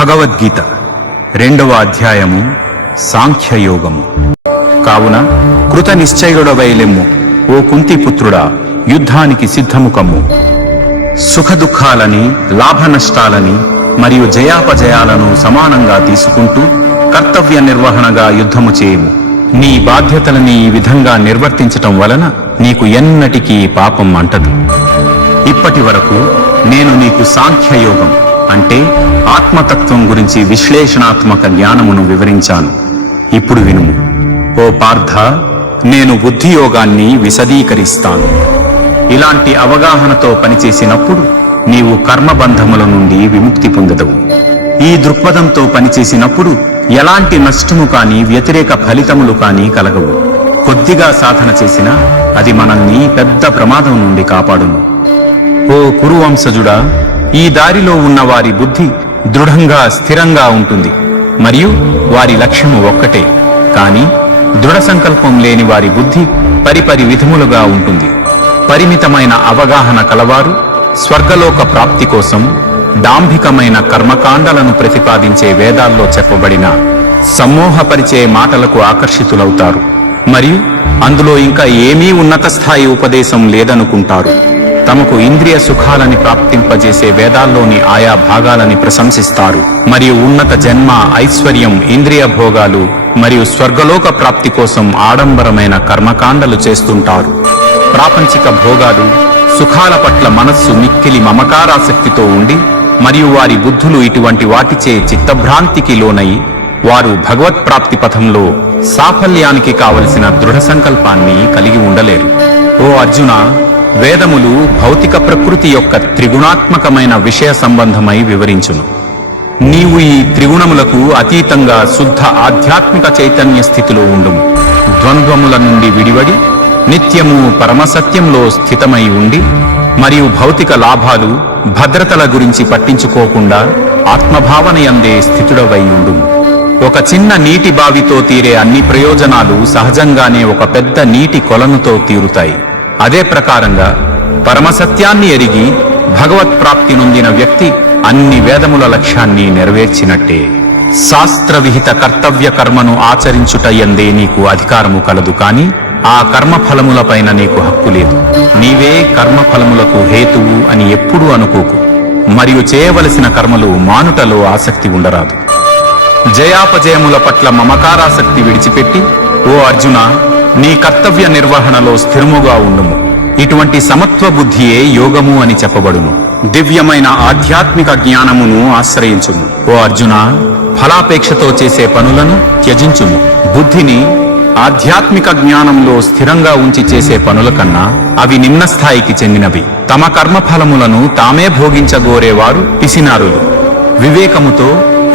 భగవద్గీత 2వ అధ్యాయము సాంఖ్యయోగము. కావున కృత నిశ్చయుడవైలెమ్ము, ఓ కుంతిపుత్రుడా, యుద్ధానికి సిద్ధము కమ్ము. సుఖదుఖాలని, లాభనష్టాలని మరియు జయాపజయాలను సమానంగా తీసుకుంటూ కర్తవ్య నిర్వహణగా యుద్ధము చేయము. నీ బాధ్యతలని ఈ విధంగా నిర్వర్తించటం వలన నీకు ఎన్నటికీ పాపం అంటదు. ఇప్పటి వరకు నేను నీకు సాంఖ్యయోగం అంటే ఆత్మతత్వం గురించి విశ్లేషణాత్మక జ్ఞానమును వివరించాను. ఇప్పుడు వినుము. ఓ పార్థ, నేను బుద్ధియోగాన్ని విశదీకరిస్తాను. ఇలాంటి అవగాహనతో పనిచేసినప్పుడు నీవు కర్మబంధముల నుండి విముక్తి పొందదవు. ఈ దృక్పథంతో పనిచేసినప్పుడు ఎలాంటి నష్టము కాని, వ్యతిరేక ఫలితములు కాని కలగవు. కొద్దిగా సాధన చేసినా అది మనల్ని పెద్ద ప్రమాదం నుండి కాపాడును. ఓ కురువంశజుడా, ఈ దారిలో ఉన్న వారి బుద్ధి దృఢంగా, స్థిరంగా ఉంటుంది మరియు వారి లక్ష్యము ఒక్కటే. కాని దృఢ సంకల్పం లేని వారి బుద్ధి పరిపరి విధములుగా ఉంటుంది. పరిమితమైన అవగాహన కలవారు స్వర్గలోక ప్రాప్తి కోసం డాంభికమైన కర్మకాండలను ప్రతిపాదించే వేదాల్లో చెప్పబడిన సమ్మోహపరిచే మాటలకు ఆకర్షితులవుతారు మరియు అందులో ఇంకా ఏమీ ఉన్నత స్థాయి ఉపదేశం లేదనుకుంటారు. తమకు ఇంద్రియ సుఖాలని ప్రాప్తింపజేసే వేదాల్లోని ఆయా భాగాలని ప్రశంసిస్తారు మరియు ఉన్నత జన్మ, ఐశ్వర్యం, ఇంద్రియ భోగాలు మరియు స్వర్గలోక ప్రాప్తి కోసం ఆడంబరమైన కర్మకాండలు చేస్తుంటారు. ప్రాపంచిక భోగాలు, సుఖాల పట్ల మనస్సు మిక్కిలి మమకారాసక్తితో ఉండి మరియు వారి బుద్ధులు ఇటువంటి వాటిచే చిత్తభ్రాంతికి లోనై వారు భగవత్ప్రాప్తి పథంలో సాఫల్యానికి కావలసిన దృఢ సంకల్పాన్ని కలిగి ఉండలేరు. ఓ అర్జున, వేదములు భౌతిక ప్రకృతి యొక్క త్రిగుణాత్మకమైన విషయ సంబంధమై వివరించును. నీవు ఈ త్రిగుణములకు అతీతంగా శుద్ధ ఆధ్యాత్మిక చైతన్య స్థితిలో ఉండుము. ద్వంద్వముల నుండి విడివడి నిత్యము పరమసత్యంలో స్థితమై ఉండి మరియు భౌతిక లాభాలు, భద్రతల గురించి పట్టించుకోకుండా ఆత్మభావన యందే స్థితుడవై ఉండుము. ఒక చిన్న నీటి బావితో తీరే అన్ని ప్రయోజనాలు సహజంగానే ఒక పెద్ద నీటి కొలనుతో తీరుతాయి. అదే ప్రకారంగా పరమసత్యాన్ని ఎరిగి భగవత్ప్రాప్తి నొందిన వ్యక్తి అన్ని వేదముల లక్ష్యాన్ని నెరవేర్చినట్టే. శాస్త్రవిహిత కర్తవ్య కర్మను ఆచరించుట యందే నీకు అధికారము కలదు, కాని ఆ కర్మఫలములపైన నీకు హక్కు లేదు. నీవే కర్మఫలములకు హేతువు అని ఎప్పుడూ అనుకోకు మరియు చేయవలసిన కర్మలు మానుటలో ఆసక్తి ఉండరాదు. జయాపజయముల పట్ల మమకారాసక్తి విడిచిపెట్టి, ఓ అర్జున, నీ కర్తవ్య నిర్వహణలో స్థిరముగా ఉండుము. ఇటువంటి సమత్వ బుద్ధియే యోగము అని చెప్పబడును. దివ్యమైన ఆధ్యాత్మిక జ్ఞానమును ఆశ్రయించుము. ఓ అర్జున, ఫలాపేక్షతో చేసే పనులను త్యజించుము. బుద్ధిని ఆధ్యాత్మిక జ్ఞానంలో స్థిరంగా ఉంచి చేసే పనుల కన్నా అవి నిమ్న స్థాయికి చెందినవి. తమ కర్మఫలములను తామే భోగించగోరేవారు పిసినారులు. వివేకముతో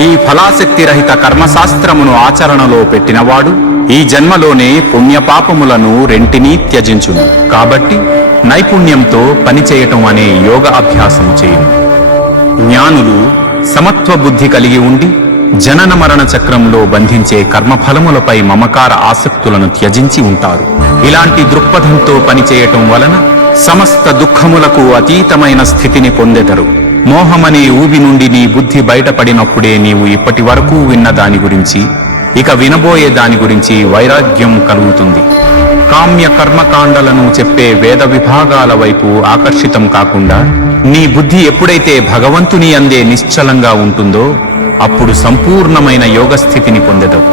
ఈ ఫలాసక్తి రహిత కర్మశాస్త్రమును ఆచరణలో పెట్టినవాడు ఈ జన్మలోనే పుణ్యపాపములను రెంటినీ త్యజించును. కాబట్టి నైపుణ్యంతో పనిచేయటం అనే యోగ అభ్యాసము చేయును. జ్ఞానులు సమత్వ బుద్ధి కలిగి ఉండి జనన మరణ చక్రంలో బంధించే కర్మఫలములపై మమకార ఆసక్తులను త్యజించి ఉంటారు. ఇలాంటి దృక్పథంతో పనిచేయటం వలన సమస్త దుఃఖములకు అతీతమైన స్థితిని పొందెదరు. మోహమనే ఊబి నుండి నీ బుద్ధి బయటపడినప్పుడే నీవు ఇప్పటి వరకు విన్న దాని గురించి, ఇక వినబోయే దాని గురించి వైరాగ్యం కలుగుతుంది. కామ్య కర్మకాండలను చెప్పే వేద విభాగాల వైపు ఆకర్షితం కాకుండా నీ బుద్ధి ఎప్పుడైతే భగవంతుని అందే నిశ్చలంగా ఉంటుందో అప్పుడు సంపూర్ణమైన యోగస్థితిని పొందెదవు.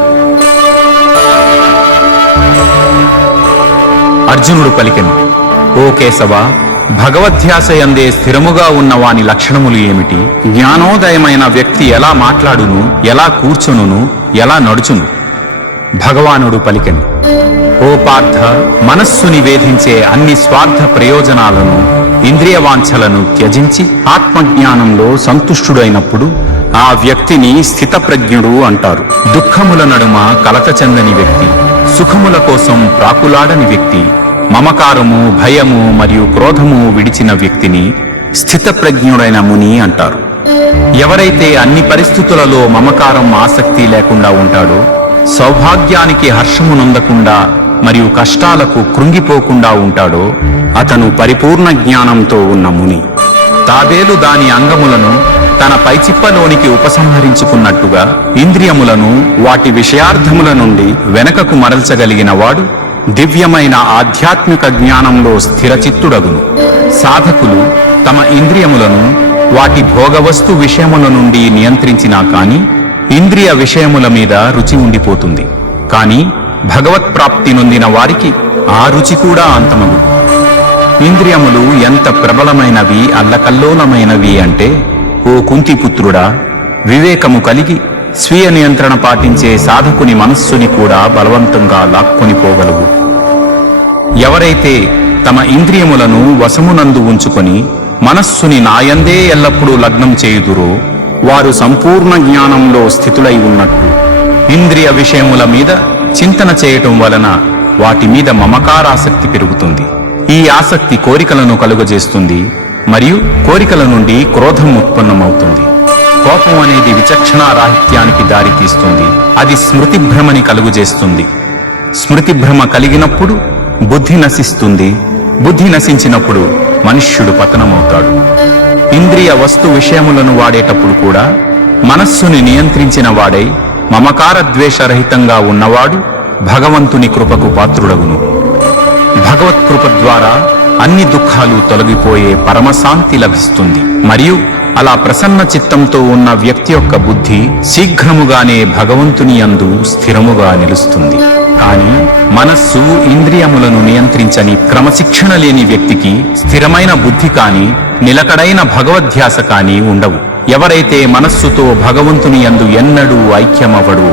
అర్జునుడు పలికెను, ఓ కేశవ, భగవద్ధ్యాసయందే స్థిరముగా ఉన్న వాని లక్షణములు ఏమిటి? జ్ఞానోదయమైన వ్యక్తి ఎలా మాట్లాడును, ఎలా కూర్చునును, ఎలా నడుచును? భగవానుడు పలికెను, ఓ పార్థ, మనస్సుని వేధించే అన్ని స్వార్థ ప్రయోజనాలను, ఇంద్రియవాంఛలను త్యజించి ఆత్మజ్ఞానంలో సంతుష్టుడైనప్పుడు ఆ వ్యక్తిని స్థితప్రజ్ఞుడు అంటారు. దుఃఖముల నడుమ కలత చెందని వ్యక్తి, సుఖముల కోసం ప్రాకులాడని వ్యక్తి, మమకారము, భయము మరియు క్రోధము విడిచిన వ్యక్తిని స్థితప్రజ్ఞుడైన ముని అంటారు. ఎవరైతే అన్ని పరిస్థితులలో మమకారం, ఆసక్తి లేకుండా ఉంటాడో, సౌభాగ్యానికి హర్షము నొందకుండా మరియు కష్టాలకు కృంగిపోకుండా ఉంటాడో అతను పరిపూర్ణ జ్ఞానంతో ఉన్న ముని. తాబేలు దాని అంగములను తన పైచిప్పలోనికి ఉపసంహరించుకున్నట్టుగా ఇంద్రియములను వాటి విషయార్థముల నుండి వెనకకు మరల్చగలిగిన వాడు దివ్యమైన ఆధ్యాత్మిక జ్ఞానంలో స్థిరచిత్తుడగును. సాధకులు తమ ఇంద్రియములను వాటి భోగవస్తు విషయముల నుండి నియంత్రించినా కాని ఇంద్రియ విషయముల మీద రుచి ఉండిపోతుంది. కాని భగవత్ప్రాప్తి నొందిన వారికి ఆ రుచి కూడా అంతమగు. ఇంద్రియములు ఎంత ప్రబలమైనవి, అల్లకల్లోలమైనవి అంటే, ఓ కుంతిపుత్రుడా, వివేకము కలిగి స్వీయ నియంత్రణ పాటించే సాధకుని మనస్సుని కూడా బలవంతంగా లాక్కొనిపోగలవు. ఎవరైతే తమ ఇంద్రియములను వశమునందు ఉంచుకొని మనస్సుని నాయందే ఎల్లప్పుడూ లగ్నం చేయుదురో వారు సంపూర్ణ జ్ఞానంలో స్థితులై ఉన్నట్టు. ఇంద్రియ విషయముల మీద చింతన చేయటం వలన వాటి మీద మమకారాసక్తి పెరుగుతుంది. ఈ ఆసక్తి కోరికలను కలుగజేస్తుంది మరియు కోరికల నుండి క్రోధం ఉత్పన్నమవుతుంది. కోపం అనేది విచక్షణారాహిత్యానికి దారితీస్తుంది. అది స్మృతిభ్రమని కలుగజేస్తుంది. స్మృతిభ్రమ కలిగినప్పుడు బుద్ధి నశిస్తుంది. బుద్ధి నశించినప్పుడు మనుష్యుడు పతనమవుతాడు. ఇంద్రియ వస్తు విషయములను వాడేటప్పుడు కూడా మనస్సుని నియంత్రించిన వాడై మమకార ద్వేషరహితంగా ఉన్నవాడు భగవంతుని కృపకు పాత్రుడగును. భగవత్కృప ద్వారా అన్ని దుఃఖాలు తొలగిపోయే పరమశాంతి లభిస్తుంది. మరియు అలా ప్రసన్న చిత్తంతో ఉన్న వ్యక్తి యొక్క బుద్ధి శీఘ్రముగానే భగవంతుని యందు స్థిరముగా నిలుస్తుంది. కాని మనస్సు ఇంద్రియములను నియంత్రించని క్రమశిక్షణ లేని వ్యక్తికి స్థిరమైన బుద్ధి కాని నిలకడైన భగవద్ధ్యాస కాని ఉండవు. ఎవరైతే మనస్సుతో భగవంతుని యందు ఎన్నడూ ఐక్యమవ్వడో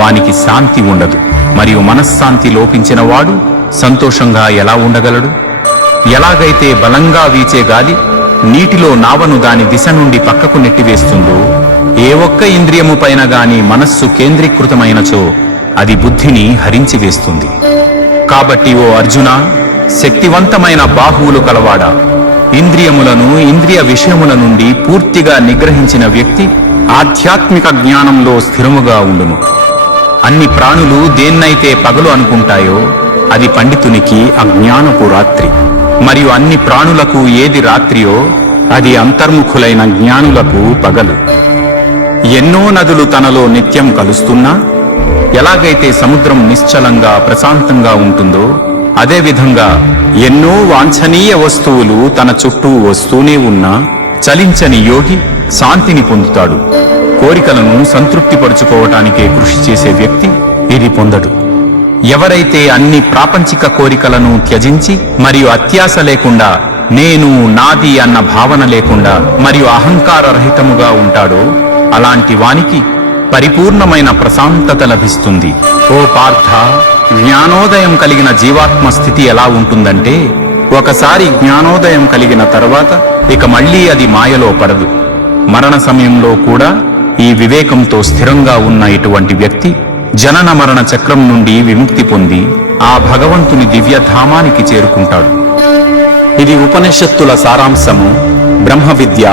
వానికి శాంతి ఉండదు. మరియు మనశ్శాంతి లోపించిన వాడు సంతోషంగా ఎలా ఉండగలడు? ఎలాగైతే బలంగా వీచే గాలి నీటిలో నావను దాని దిశ నుండి పక్కకు నెట్టివేస్తుందో, ఏ ఒక్క ఇంద్రియము పైన గాని మనస్సు కేంద్రీకృతమైనచో అది బుద్ధిని హరించివేస్తుంది. కాబట్టి ఓ అర్జున, శక్తివంతమైన బాహువులు కలవాడా, ఇంద్రియములను ఇంద్రియ విషయముల నుండి పూర్తిగా నిగ్రహించిన వ్యక్తి ఆధ్యాత్మిక జ్ఞానంలో స్థిరముగా ఉండును. అన్ని ప్రాణులు దేన్నైతే పగలు అనుకుంటాయో అది పండితునికి అజ్ఞానపు రాత్రి. మరియు అన్ని ప్రాణులకు ఏది రాత్రియో అది అంతర్ముఖులైన జ్ఞానులకు పగలు. ఎన్నో నదులు తనలో నిత్యం కలుస్తున్నా ఎలాగైతే సముద్రం నిశ్చలంగా ప్రశాంతంగా ఉంటుందో అదేవిధంగా ఎన్నో వాంఛనీయ వస్తువులు తన చుట్టూ వస్తూనే ఉన్నా చలించని యోగి శాంతిని పొందుతాడు. కోరికలను సంతృప్తిపరుచుకోవటానికే కృషి చేసే వ్యక్తి ఇది పొందడు. ఎవరైతే అన్ని ప్రాపంచిక కోరికలను త్యజించి మరియు అత్యాశ లేకుండా నేను నాది అన్న భావన లేకుండా మరియు అహంకార రహితముగా ఉంటాడో అలాంటి వానికి పరిపూర్ణమైన ప్రశాంతత లభిస్తుంది. ఓ పార్థ, జ్ఞానోదయం కలిగిన జీవాత్మ స్థితి ఎలా ఉంటుందంటే, ఒకసారి జ్ఞానోదయం కలిగిన తర్వాత ఇక మళ్లీ అది మాయలో పడదు. మరణ సమయంలో కూడా ఈ వివేకంతో స్థిరంగా ఉన్న ఇటువంటి వ్యక్తి జనన మరణ చక్రం నుండి విముక్తి పొంది ఆ భగవంతుని దివ్యధామానికి చేరుకుంటాడు. ఇది ఉపనిషత్తుల సారాంశము, బ్రహ్మ విద్య,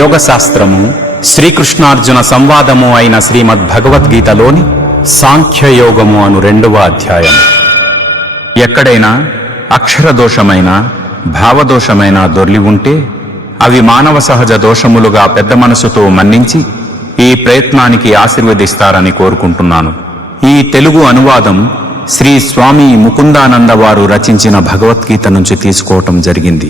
యోగశాస్త్రము, శ్రీకృష్ణార్జున సంవాదము అయిన శ్రీమద్ భగవద్గీతలోని సాంఖ్యయోగము అను 2వ అధ్యాయం. ఎక్కడైనా అక్షరదోషమైన భావదోషమైన దొర్లి ఉంటే అవి మానవ సహజ దోషములుగా పెద్ద మనసుతో మన్నించి ఈ ప్రయత్నానికి ఆశీర్వదిస్తారని కోరుకుంటున్నాను. ఈ తెలుగు అనువాదం శ్రీ స్వామి ముకుందానంద వారు రచించిన భగవద్గీత నుంచి తీసుకోవటం జరిగింది.